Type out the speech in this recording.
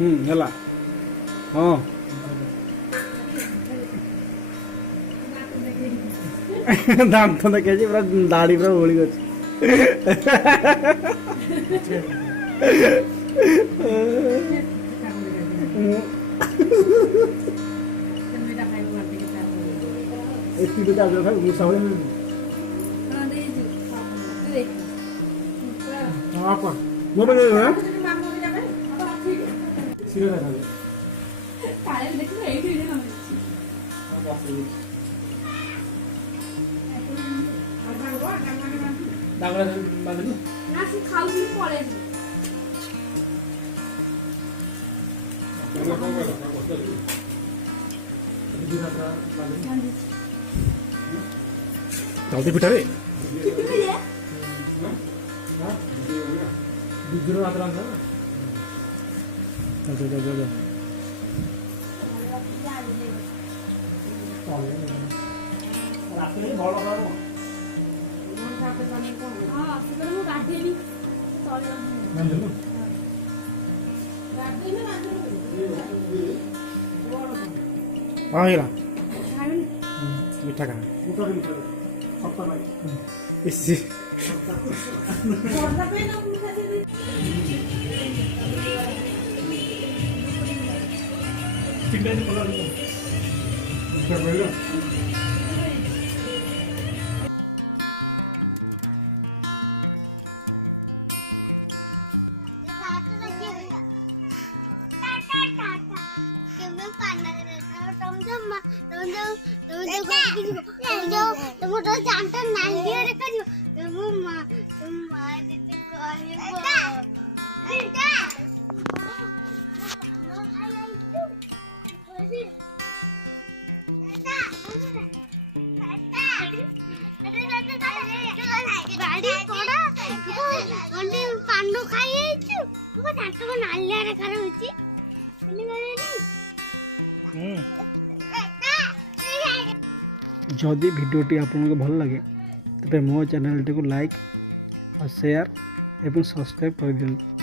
ହେଲା ହଁ ଦାନ୍ତ ଦେଖାଇଛି ପୁରା ଦାଢ଼ି ପୁରା ଓଳି ଅଛି ଏତିକି ଚାର୍ଜ ଖାଇ ମୂଷା ଭଳି ହଁ କଣ ମୋ ପାଇଁ जल्दी पिटा रे बिजुर मात्रा चल चल चल चल रास्ते भल करो हां से मु गाधेली तळे नंदलु गाधेली नंदलु हां हेला मीठा का मीठा मीठा सत्ता भाई इसी वर्षा पे ना मीठा दे चिकन कलर मीठा बोलो जदि भिडियोटी आपको भल लगे तेज मो चैनल टी को लाइक और शेयर एवं सब्सक्राइब कर दिखाँ।